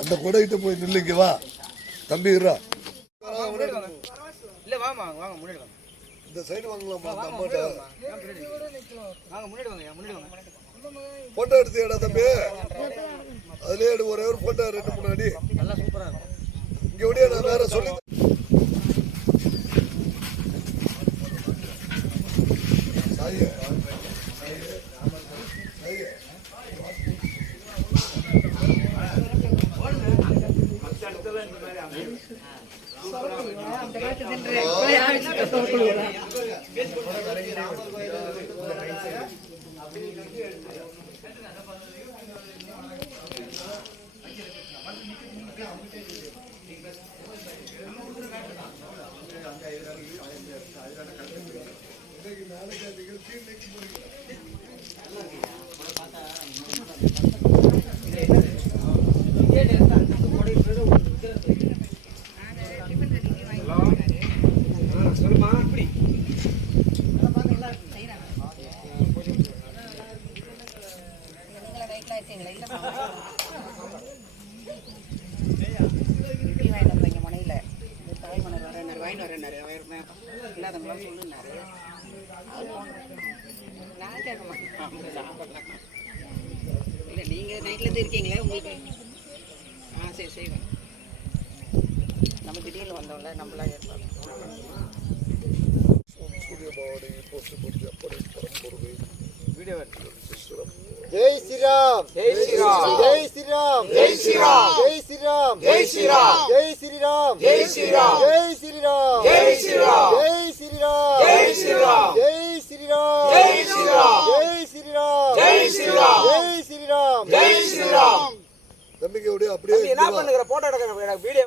அந்த கொடைகிட்ட போய் நில்லுங்க வா தம்பிடுறா இல்ல வாங்க வாங்க முன்னாடி வாங்க இந்த சைடு வாங்கலாமா அம்மாட்ட வாங்க முன்னாடி வாங்க போட்டோ எடுத்தியாடா தம்பி அதுலயே ஒரே ஒரு போட்டோ ரெண்டு முன்னாடி நல்லா சூப்பரா இருக்கும் இங்க ஒடியா நான் வேற சொல்லி சாயே நீங்க நைட்ல இருந்து இருக்கீங்களே உங்களுக்கு சரி செய்வேன் நம்ம திடீர்னு வந்தோம்ல நம்மளா ஏற்பாடு ஜெய் ஸ்ரீராம் ஜெய் ஸ்ரீராம் ஜெய் ஸ்ரீராம் ஜெய் ஸ்ரீராம் ஜெய் ஸ்ரீராம் ஜெய் ஸ்ரீராம் ஜெய் ஸ்ரீராம் ஜெய் ஸ்ரீராம் ஜெய் ஸ்ரீராம் ஜெய் ஸ்ரீராம் ஜெய் ஸ்ரீராம் ஜெய் ஸ்ரீராம் ஜெய் ஸ்ரீராம் ஜெய் ஸ்ரீராம் ஜெய் ஸ்ரீராம் ஜெய் ஸ்ரீராம் ஜெய் ஸ்ரீராம் ஜெய் ஸ்ரீராம் தம்பிக்கு அப்படியே என்ன பண்ணுகிற போட்டோ எடுக்கிற வீடியோ